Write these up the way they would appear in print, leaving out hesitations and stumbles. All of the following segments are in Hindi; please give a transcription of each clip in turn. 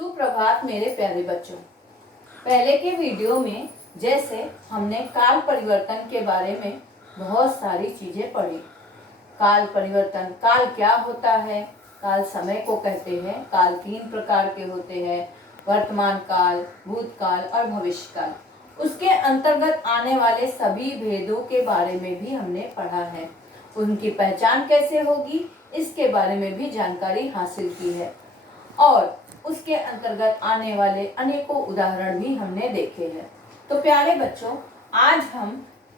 सुप्रभात मेरे प्यारे बच्चों। पहले के वीडियो में जैसे हमने काल परिवर्तन के बारे में बहुत सारी चीजें पढ़ी। काल परिवर्तन, काल क्या होता है, काल समय को कहते हैं। काल 3 प्रकार के होते हैं, वर्तमान काल, भूतकाल और भविष्य काल। उसके अंतर्गत आने वाले सभी भेदों के बारे में भी हमने पढ़ा है। उनकी पहचान कैसे होगी इसके बारे में भी जानकारी हासिल की है और उसके अंतर्गत आने वाले अनेकों उदाहरण भी हमने देखे हैं। तो प्यारे बच्चों, आज हम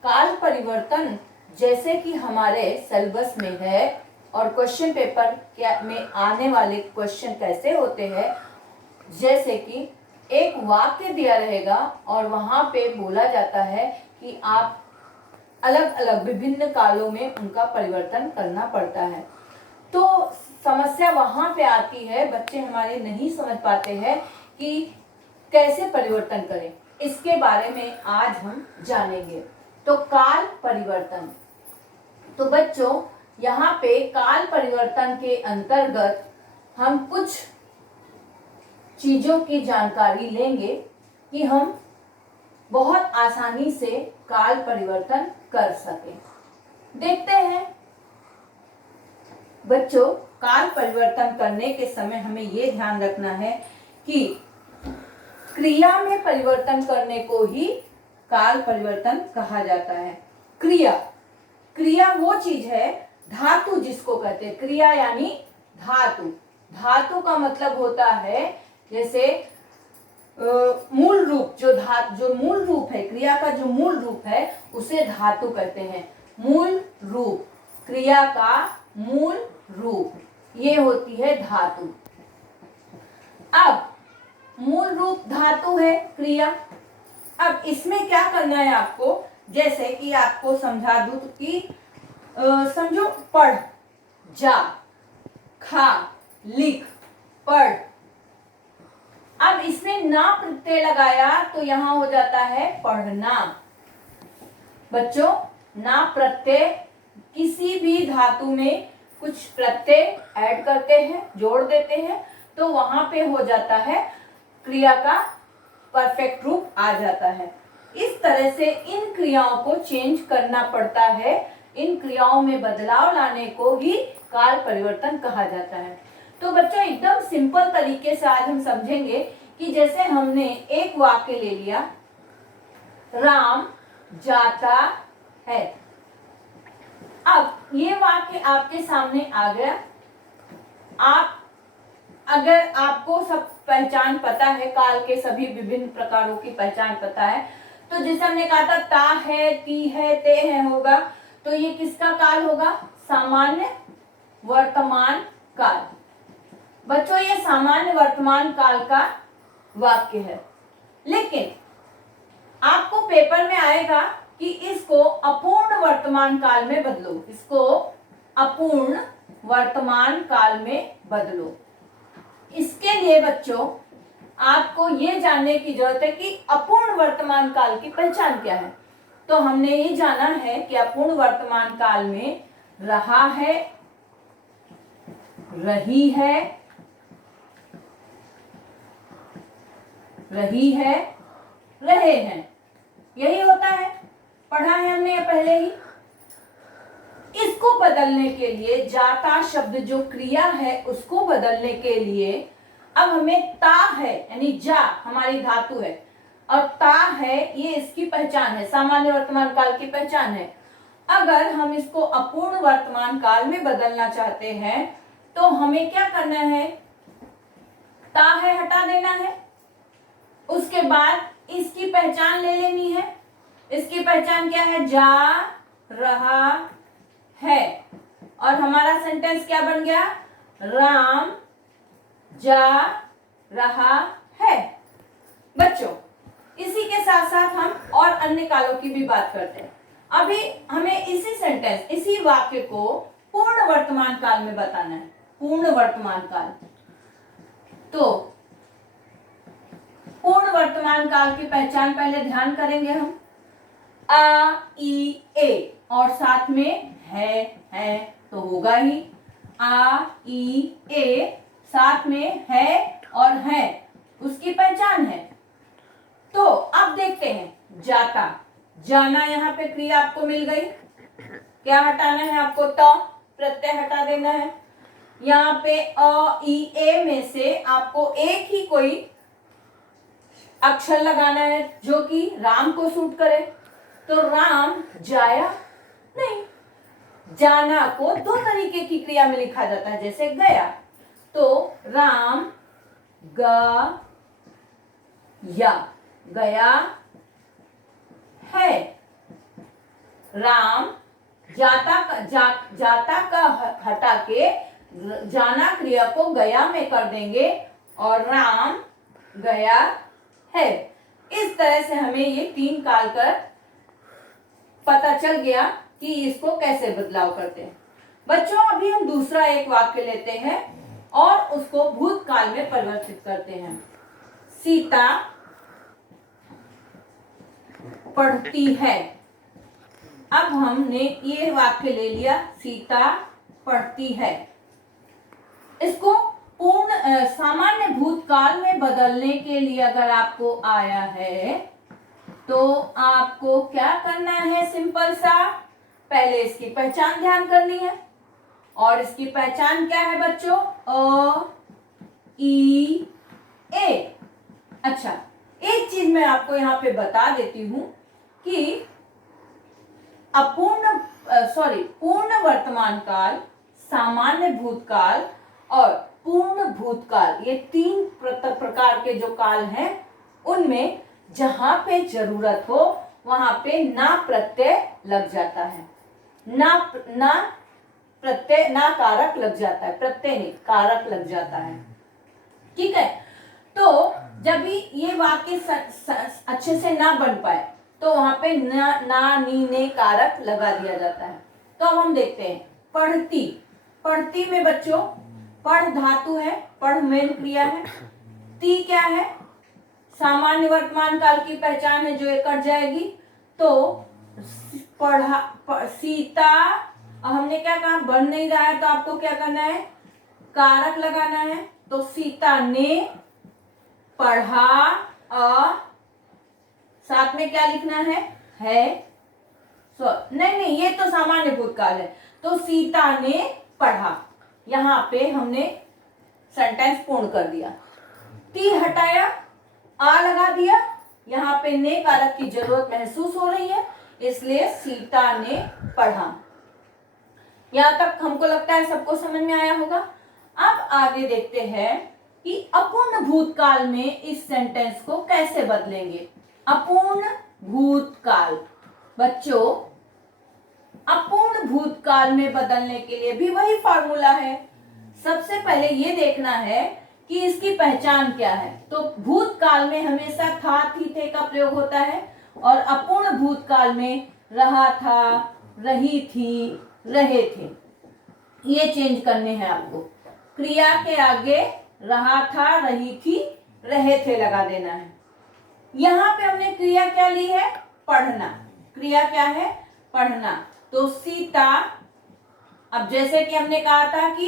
काल परिवर्तन जैसे कि हमारे सिलेबस में है और क्वेश्चन पेपर में आने वाले क्वेश्चन कैसे होते हैं, जैसे कि एक वाक्य दिया रहेगा और वहां पे बोला जाता है कि आप अलग अलग विभिन्न कालों में उनका परिवर्तन करना पड़ता है। तो समस्या वहां पे आती है, बच्चे हमारे नहीं समझ पाते हैं कि कैसे परिवर्तन करें। इसके बारे में आज हम जानेंगे। तो काल परिवर्तन, तो बच्चों यहाँ पे काल परिवर्तन के अंतर्गत हम कुछ चीजों की जानकारी लेंगे कि हम बहुत आसानी से काल परिवर्तन कर सकें। देखते हैं बच्चों, काल परिवर्तन करने के समय हमें ये ध्यान रखना है कि क्रिया में परिवर्तन करने को ही काल परिवर्तन कहा जाता है। क्रिया वो चीज है, धातु जिसको कहते हैं। क्रिया यानी धातु। धातु का मतलब होता है जैसे मूल रूप, जो मूल रूप है, क्रिया का जो मूल रूप है उसे धातु कहते हैं। मूल रूप, क्रिया का मूल रूप, ये होती है धातु। अब मूल रूप धातु है क्रिया। अब इसमें क्या करना है आपको, जैसे कि आपको समझा दूं कि समझो पढ़, जा, खा, लिख, पढ़। अब इसमें ना प्रत्यय लगाया तो यहां हो जाता है पढ़ना। बच्चों, ना प्रत्यय, किसी भी धातु में कुछ प्रत्यय ऐड करते हैं, जोड़ देते हैं, तो वहां पे हो जाता है क्रिया का परफेक्ट रूप आ जाता है। इस तरह से इन क्रियाओं को चेंज करना पड़ता है। इन क्रियाओं में बदलाव लाने को ही काल परिवर्तन कहा जाता है। तो बच्चों, एकदम सिंपल तरीके से आज हम समझेंगे कि जैसे हमने एक वाक्य ले लिया, राम जाता है। अब ये वाक्य आपके सामने आ गया। अगर आपको सब पहचान पता है, काल के सभी विभिन्न प्रकारों की पहचान पता है, तो जैसे हमने कहा था ता है, ती है, ते है होगा, तो ये किसका काल होगा? सामान्य वर्तमान काल। बच्चों, ये सामान्य वर्तमान काल का वाक्य है। लेकिन आपको पेपर में आएगा कि इसको अपूर्ण वर्तमान काल में बदलो, इसको अपूर्ण वर्तमान काल में बदलो। इसके लिए बच्चों आपको ये जानने की जरूरत है कि अपूर्ण वर्तमान काल की पहचान क्या है। तो हमने ये जाना है कि अपूर्ण वर्तमान काल में रहा है, रही है, रही है, रहे हैं, यही होता है। पढ़ा है हमने पहले ही। इसको बदलने के लिए, जाता शब्द जो क्रिया है उसको बदलने के लिए अब हमें ता है यानी जा हमारी धातु है और ता है ये इसकी पहचान है, सामान्य वर्तमान काल की पहचान है। अगर हम इसको अपूर्ण वर्तमान काल में बदलना चाहते हैं तो हमें क्या करना है? ता है हटा देना है, उसके बाद इसकी पहचान ले लेनी है। इसकी पहचान क्या है? जा रहा है। और हमारा सेंटेंस क्या बन गया? राम जा रहा है। बच्चों, इसी के साथ साथ हम और अन्य कालों की भी बात करते हैं। अभी हमें इसी सेंटेंस, इसी वाक्य को पूर्ण वर्तमान काल में बताना है। पूर्ण वर्तमान काल, तो पूर्ण वर्तमान काल की पहचान पहले ध्यान करेंगे हम। आ, ई, ए और साथ में है तो होगा ही। आ, ई, ए साथ में है और है उसकी पहचान है। तो अब देखते हैं जाता, जाना, यहाँ पे क्रिया आपको मिल गई। क्या हटाना है आपको? त प्रत्यय हटा देना है। यहाँ पे अ ई ए में से आपको एक ही कोई अक्षर लगाना है जो कि राम को सूट करे। तो राम जाया नहीं, जाना को दो तरीके की क्रिया में लिखा जाता है, जैसे गया, तो राम गया, गया है। राम जाता का हटा के जाना क्रिया को गया में कर देंगे और राम गया है। इस तरह से हमें ये 3 काल कर पता चल गया कि इसको कैसे बदलाव करते हैं। बच्चों अभी हम दूसरा एक वाक्य लेते हैं और उसको भूतकाल में परिवर्तित करते हैं। सीता पढ़ती है। अब हमने ये वाक्य ले लिया, सीता पढ़ती है। इसको पूर्ण सामान्य भूतकाल में बदलने के लिए अगर आपको आया है तो आपको क्या करना है? सिंपल सा, पहले इसकी पहचान ध्यान करनी है। और इसकी पहचान क्या है बच्चों? अ ई ए। अच्छा, एक चीज मैं आपको यहाँ पे बता देती हूं कि पूर्ण वर्तमान काल, सामान्य भूतकाल और पूर्ण भूतकाल, ये 3 प्रकार के जो काल हैं, उनमें जहां पे जरूरत हो वहां पे ना प्रत्यय लग जाता है, ना प्रत्यय, ना कारक लग जाता है, प्रत्यय नहीं कारक लग जाता है। ठीक है, तो जब भी ये वाक्य अच्छे से ना बन पाए तो वहां पे ना नी ने कारक लगा दिया जाता है। तो अब हम देखते हैं पढ़ती। पढ़ती में बच्चों पढ़ धातु है, पढ़ मेन क्रिया है, ती क्या है? सामान्य वर्तमान काल की पहचान है जो ये कट जाएगी। तो सीता, हमने क्या कहा? बन नहीं रहा है तो आपको क्या करना है? कारक लगाना है। तो सीता ने पढ़ा, साथ में क्या लिखना है? नहीं, ये तो सामान्य भूतकाल है। तो सीता ने पढ़ा, यहां पे हमने सेंटेंस पूर्ण कर दिया। ती हटाया, आ लगा दिया, यहां पे ने कारक की जरूरत महसूस हो रही है, इसलिए सीता ने पढ़ा। यहां तक हमको लगता है सबको समझ में आया होगा। अब आगे देखते हैं कि अपूर्ण भूतकाल में इस सेंटेंस को कैसे बदलेंगे। अपूर्ण भूतकाल, बच्चों अपूर्ण भूतकाल में बदलने के लिए भी वही फॉर्मूला है। सबसे पहले ये देखना है कि इसकी पहचान क्या है। तो भूतकाल में हमेशा था, थी, थे का प्रयोग होता है और अपूर्ण भूतकाल में रहा था, रही थी, रहे थे। ये चेंज करने हैं आपको। क्रिया के आगे रहा था, रही थी, रहे थे लगा देना है। यहां पे हमने क्रिया क्या ली है? पढ़ना। क्रिया क्या है? पढ़ना। तो सीता, अब जैसे कि हमने कहा था कि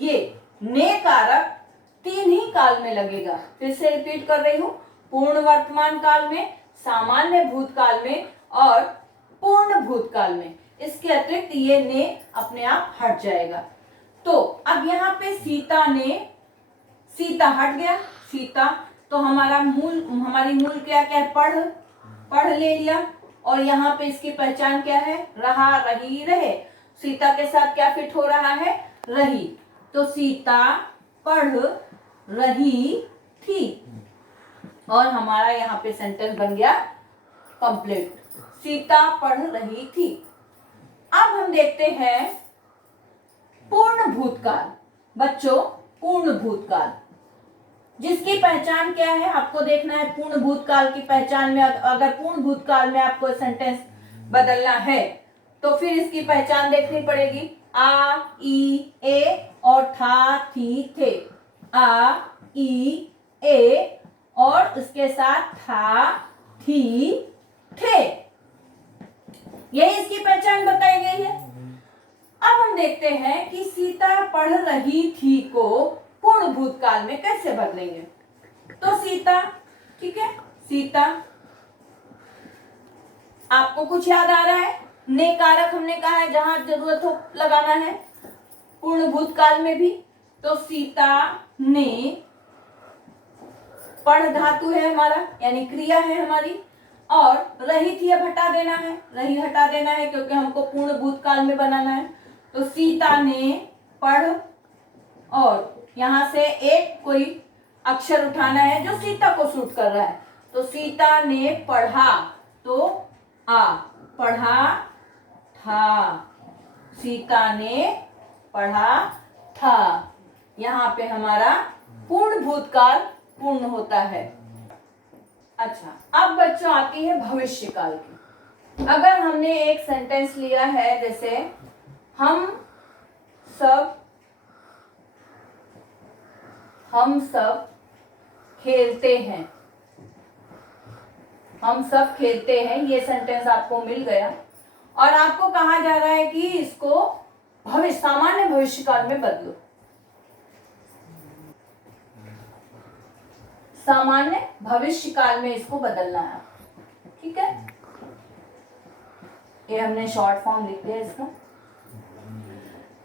ये ने कारक 3 ही काल में लगेगा। फिर से रिपीट कर रही हूं, पूर्ण वर्तमान काल में, सामान्य भूतकाल में और पूर्ण भूतकाल में। इसके अतिरिक्त ये ने अपने आप हट जाएगा। तो अब यहाँ पे सीता ने, सीता हट गया, सीता, तो हमारी मूल क्रिया क्या है? पढ़ ले लिया। और यहाँ पे इसकी पहचान क्या है? रहा, रही, रहे। सीता के साथ क्या फिट हो रहा है? रही। तो सीता पढ़ रही थी और हमारा यहाँ पे सेंटेंस बन गया कंप्लीट। सीता पढ़ रही थी। अब हम देखते हैं पूर्ण भूतकाल। बच्चों पूर्ण भूतकाल, जिसकी पहचान क्या है आपको देखना है। पूर्ण भूतकाल की पहचान में अगर पूर्ण भूतकाल में आपको सेंटेंस बदलना है तो फिर इसकी पहचान देखनी पड़ेगी। आ, ई, ए और था, थी, थे। आ, ई, ए और उसके साथ था, थी, थे। यही इसकी पहचान बताई गई है। अब हम देखते हैं कि सीता पढ़ रही थी को पूर्ण भूतकाल में कैसे बदलेंगे। तो सीता, ठीक है, सीता। आपको कुछ याद आ रहा है? ने कारक हमने कहा है जहां जरूरत हो लगाना है, पूर्ण भूतकाल में भी। तो सीता ने, पढ़ धातु है हमारा, यानी क्रिया है हमारी, और रही थी, अब हटा देना है, रही हटा देना है क्योंकि हमको पूर्ण भूतकाल में बनाना है। तो सीता ने पढ़, और यहां से एक कोई अक्षर उठाना है जो सीता को सूट कर रहा है। तो सीता ने पढ़ा, तो आ, पढ़ा था, सीता ने पढ़ा था। यहाँ पे हमारा पूर्ण भूतकाल पूर्ण होता है। अच्छा, अब बच्चों आती है भविष्य काल की। अगर हमने एक सेंटेंस लिया है, जैसे हम सब खेलते हैं, हम सब खेलते हैं, ये सेंटेंस आपको मिल गया, और आपको कहा जा रहा है कि इसको भविष्य, सामान्य भविष्य काल में बदलो। सामान्य भविष्य काल में इसको बदलना है, ठीक है। ये हमने शॉर्ट फॉर्म लिख दिया इसका।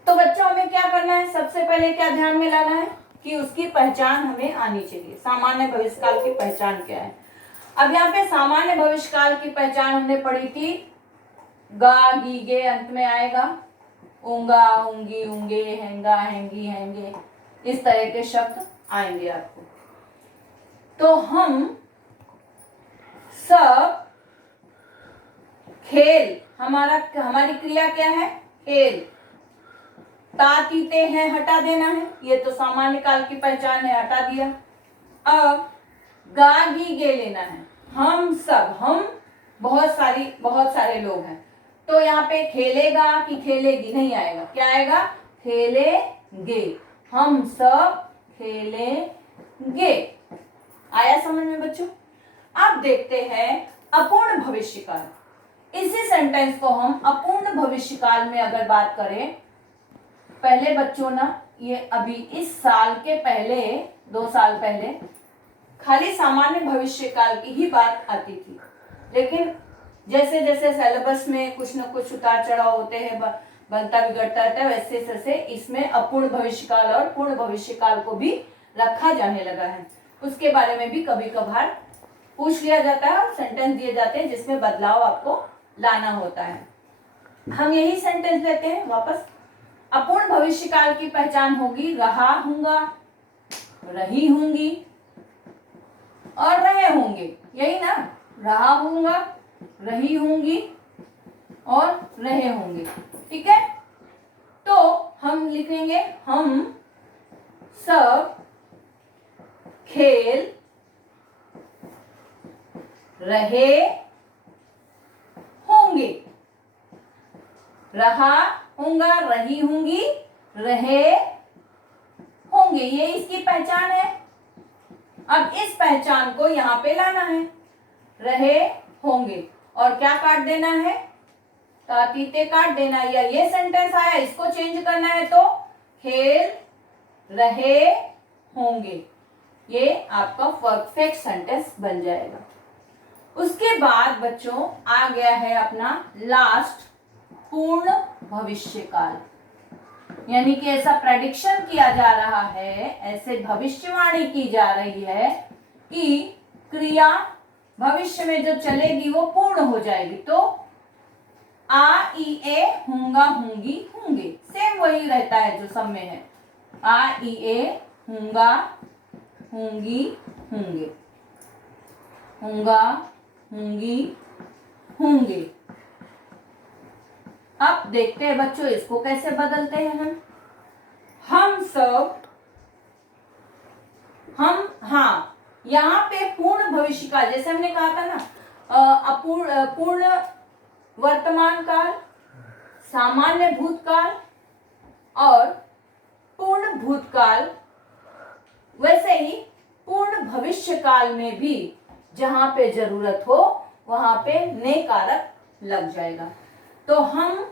तो बच्चों हमें क्या करना है, सबसे पहले क्या ध्यान में लाना है कि उसकी पहचान हमें आनी चाहिए। सामान्य भविष्य काल की पहचान क्या है? अब यहाँ पे सामान्य भविष्य काल की पहचान हमने पढ़ी थी, गा गी गे अंत में आएगा, ऊंगा ऊंगी ऊंगे, हेंगा हेंगी हेंगे, इस तरह के शब्द आएंगे आपको। तो हम सब खेल, हमारी क्रिया क्या है? खेल। तातीते हैं, हटा देना है, ये तो सामान्य काल की पहचान है, हटा दिया। अब गा गी गे लेना है। हम सब, हम बहुत सारे लोग हैं, तो यहाँ पे खेलेगा कि खेलेगी नहीं आएगा, क्या आएगा? खेलेंगे, हम सब खेलेंगे। आया समझ में बच्चों? अब देखते हैं अपूर्ण भविष्य काल। इसी सेंटेंस को हम अपूर्ण भविष्य काल में अगर बात करें, पहले बच्चों ना, ये अभी इस साल के पहले, 2 साल पहले खाली सामान्य भविष्य काल की ही बात आती थी, लेकिन जैसे जैसे सिलेबस में कुछ न कुछ उतार चढ़ाव होते हैं, बनता बिगड़ता रहता है, वैसे वैसे इसमें अपूर्ण भविष्य काल और पूर्ण भविष्य काल को भी रखा जाने लगा है। उसके बारे में भी कभी कभार पूछ लिया जाता है और सेंटेंस दिए जाते हैं जिसमें बदलाव आपको लाना होता है। हम यही सेंटेंस लेते हैं वापस। अपूर्ण भविष्य काल की पहचान होगी रहा हूंगा, रही होंगी और रहे होंगे, यही ना? रहा हूंगा, रही होंगी और रहे होंगे, ठीक है। तो हम लिखेंगे हम सब खेल रहे होंगे। रहा होंगा, रही होंगी, रहे होंगे, ये इसकी पहचान है। अब इस पहचान को यहां पे लाना है, रहे होंगे, और क्या काट देना है? तातीते काट देना, या ये सेंटेंस आया इसको चेंज करना है तो खेल रहे होंगे, ये आपका परफेक्ट सेंटेंस बन जाएगा। उसके बाद बच्चों आ गया है अपना लास्ट, पूर्ण भविष्य काल। यानी कि ऐसा प्रेडिक्शन किया जा रहा है, ऐसे भविष्यवाणी की जा रही है कि क्रिया भविष्य में जो चलेगी वो पूर्ण हो जाएगी। तो आ ई ए होंगा होंगी होंगे, सेम वही रहता है जो सब में है। आ ई ए होंगा होंगी होंगे, होंगा होंगी होंगे। अब देखते हैं बच्चों इसको कैसे बदलते हैं हम सब, हम, हाँ, यहाँ पे पूर्ण भविष्य काल, जैसे हमने कहा था ना, पूर्ण वर्तमान काल, सामान्य भूतकाल और पूर्ण भूतकाल, वैसे ही पूर्ण भविष्य काल में भी जहां पे जरूरत हो वहां पे ने कारक लग जाएगा। तो हम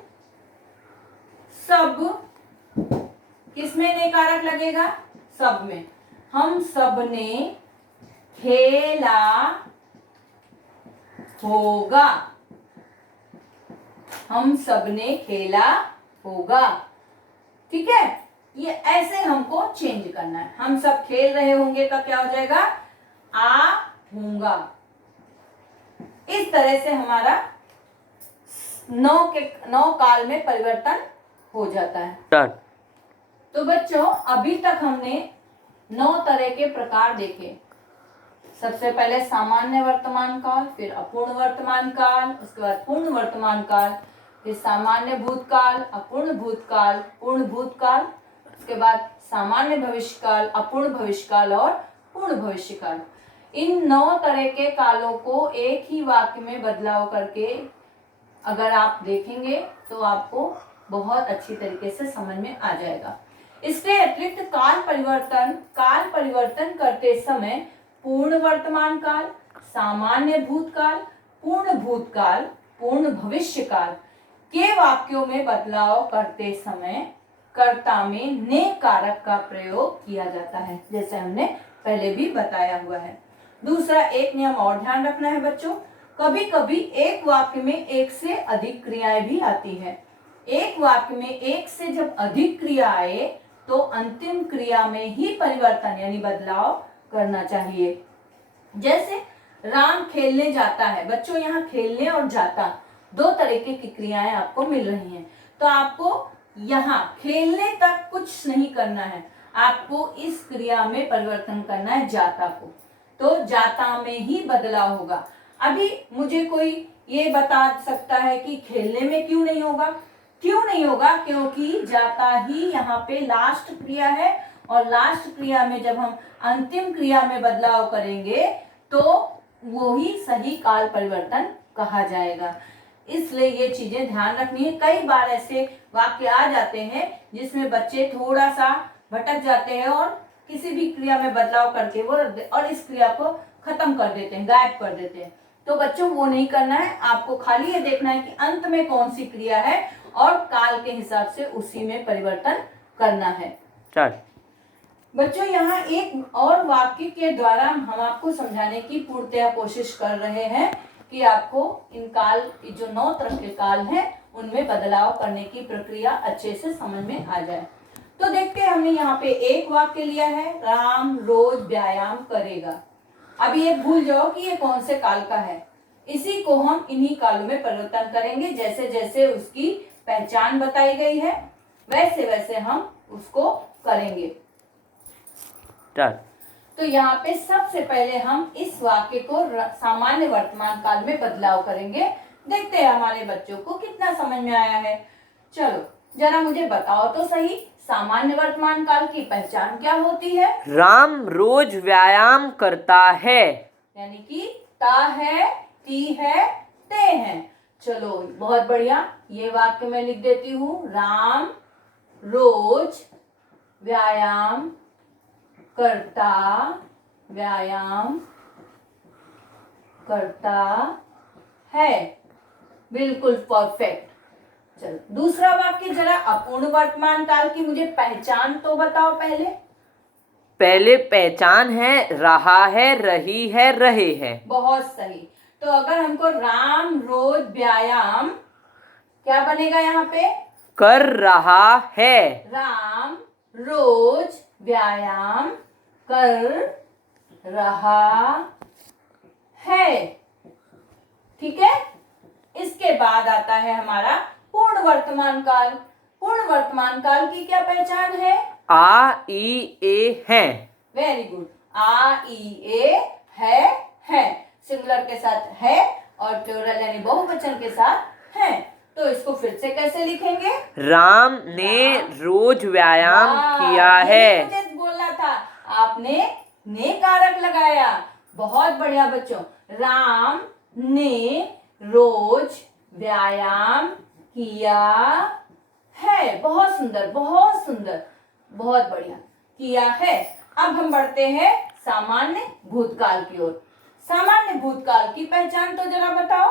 सब, किसमें ने कारक लगेगा? सब में। हम सब ने खेला होगा। हम सबने खेला होगा। ठीक है, ये ऐसे हमको चेंज करना है। हम सब खेल रहे होंगे का क्या हो जाएगा? आ होगा। इस तरह से हमारा नौ काल में परिवर्तन हो जाता है। तो बच्चों, अभी तक हमने 9 तरह के प्रकार देखे। सबसे पहले सामान्य वर्तमान काल, फिर अपूर्ण वर्तमान काल, उसके बाद पूर्ण वर्तमान काल, फिर सामान्य भूतकाल, अपूर्ण भूतकाल, पूर्ण भूतकाल, उसके बाद सामान्य भविष्यकाल, अपूर्ण भविष्यकाल और पूर्ण भविष्यकाल। इन 9 तरह के कालों को एक ही वाक्य में बदलाव करके अगर आप देखेंगे तो आपको बहुत अच्छी तरीके से समझ में आ जाएगा। इसके अतिरिक्त काल परिवर्तन करते समय पूर्ण वर्तमान काल, सामान्य भूतकाल, पूर्ण भूतकाल, पूर्ण भविष्यकाल के वाक्यों में बदलाव करते समय कर्ता में ने कारक का प्रयोग किया जाता है, जैसे हमने पहले भी बताया हुआ है। दूसरा एक नियम और ध्यान रखना है बच्चों, कभी कभी एक वाक्य में एक से अधिक क्रियाएं भी आती है। एक वाक्य में एक से जब अधिक क्रिया आए तो अंतिम क्रिया में ही परिवर्तन यानी बदलाव करना चाहिए। जैसे राम खेलने जाता है। बच्चों, यहाँ खेलने और जाता 2 तरीके की क्रियाएं आपको मिल रही हैं। तो आपको यहाँ खेलने तक कुछ नहीं करना है, आपको इस क्रिया में परिवर्तन करना है जाता को। तो जाता में ही बदलाव होगा। अभी मुझे कोई ये बता सकता है कि खेलने में क्यों नहीं होगा? क्यों नहीं होगा? क्योंकि जाता ही यहाँ पे लास्ट क्रिया है, और लास्ट क्रिया में जब हम अंतिम क्रिया में बदलाव करेंगे तो वो ही सही काल परिवर्तन कहा जाएगा। इसलिए ये चीजें ध्यान रखनी है। कई बार ऐसे वाक्य आ जाते हैं जिसमें बच्चे थोड़ा सा भटक जाते हैं और किसी भी क्रिया में बदलाव करके वो और इस क्रिया को खत्म कर देते हैं, गायब कर देते हैं। तो बच्चों, वो नहीं करना है। आपको खाली ये देखना है कि अंत में कौन सी क्रिया है और काल के हिसाब से उसी में परिवर्तन करना है। बच्चों, यहाँ एक और वाक्य के द्वारा हम आपको समझाने की पूर्णतया कोशिश कर रहे हैं कि आपको इन काल की जो 9 तरह के काल हैं उनमें बदलाव करने की प्रक्रिया अच्छे से समझ में आ जाए। तो देखते हैं, हमने यहाँ पे एक वाक्य लिया है, राम रोज व्यायाम करेगा। अब ये भूल जाओ कि ये कौन से काल का है। इसी को हम इन्हीं कालों में परिवर्तन करेंगे। जैसे जैसे उसकी पहचान बताई गई है वैसे वैसे हम उसको करेंगे। तो यहाँ पे सबसे पहले हम इस वाक्य को सामान्य वर्तमान काल में बदलाव करेंगे। देखते हैं हमारे बच्चों को कितना समझ में आया है। चलो जरा मुझे बताओ तो सही, सामान्य वर्तमान काल की पहचान क्या होती है? राम रोज व्यायाम करता है। यानी कि ता है, ती है, ते है। चलो बहुत बढ़िया, ये वाक्य मैं लिख देती हूँ। राम रोज व्यायाम करता है। बिल्कुल परफेक्ट। चलो दूसरा वाक्य, जरा अपूर्ण वर्तमान काल की मुझे पहचान तो बताओ पहले पहचान है रहा है, रही है, रहे है। बहुत सही। तो अगर हमको राम रोज व्यायाम, क्या बनेगा यहाँ पे? कर रहा है। राम रोज व्यायाम कर रहा है। ठीक है, इसके बाद आता है हमारा पूर्ण वर्तमान काल। पूर्ण वर्तमान काल की क्या पहचान है? आ ई ए है। Very good. आ ई ए है। सिंगुलर के साथ है और प्लूरल यानी बहुवचन के साथ है। तो इसको फिर से कैसे लिखेंगे? राम ने रोज व्यायाम किया है। मुझे बोलना था, आपने ने कारक लगाया। बहुत बढ़िया बच्चों। राम ने रोज व्यायाम किया है। बहुत सुंदर, बहुत सुंदर, बहुत बढ़िया, किया है। अब हम बढ़ते हैं सामान्य भूतकाल की ओर। सामान्य भूतकाल की पहचान तो जरा बताओ।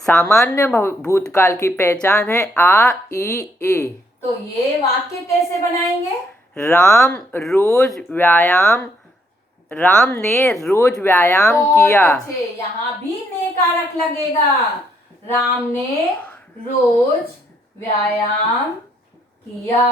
सामान्य भूतकाल की पहचान है आ ई ए। तो ये वाक्य कैसे बनाएंगे? राम रोज व्यायाम राम ने रोज व्यायाम बहुत किया। अच्छे, यहाँ भी ने कारक लगेगा। राम ने रोज व्यायाम किया।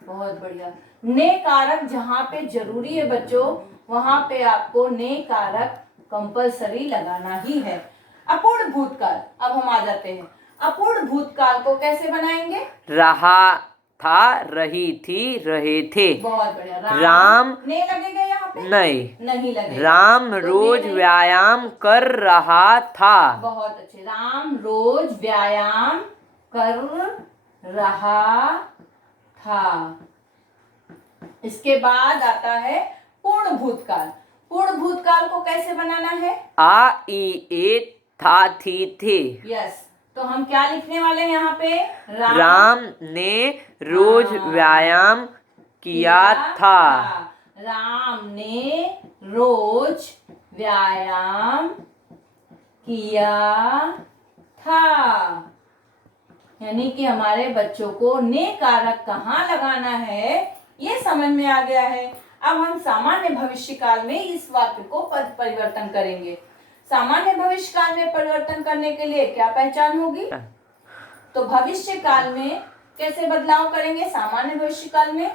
बहुत बढ़िया। ने कारक जहाँ पे जरूरी है बच्चों, वहां पे आपको ने कारक कंपलसरी लगाना ही है। अपूर्ण भूतकाल, अब हम आ जाते हैं। अपूर्ण भूतकाल को कैसे बनाएंगे? रहा था, रही थी, रहे थे। बहुत बढ़िया। राम ने लगेगा यहाँ पे? नहीं लगेगा। राम तो रोज ने नहीं। व्यायाम कर रहा था। बहुत अच्छे। राम रोज व्यायाम कर रहा था। इसके बाद आता है पूर्ण भूतकाल। पूर्ण भूतकाल को कैसे बनाना है? आ ई ए था, थी, थे। यस, तो हम क्या लिखने वाले हैं यहाँ पे? राम ने रोज हाँ, व्यायाम किया था। राम ने रोज व्यायाम किया था। यानी कि हमारे बच्चों को ने कारक कहाँ लगाना है ये समझ में आ गया है। अब हम सामान्य भविष्य काल में इस वाक्य को परिवर्तन करेंगे। सामान्य भविष्य काल में परिवर्तन करने के लिए क्या पहचान होगी? तो भविष्य काल में कैसे बदलाव करेंगे? सामान्य भविष्य काल में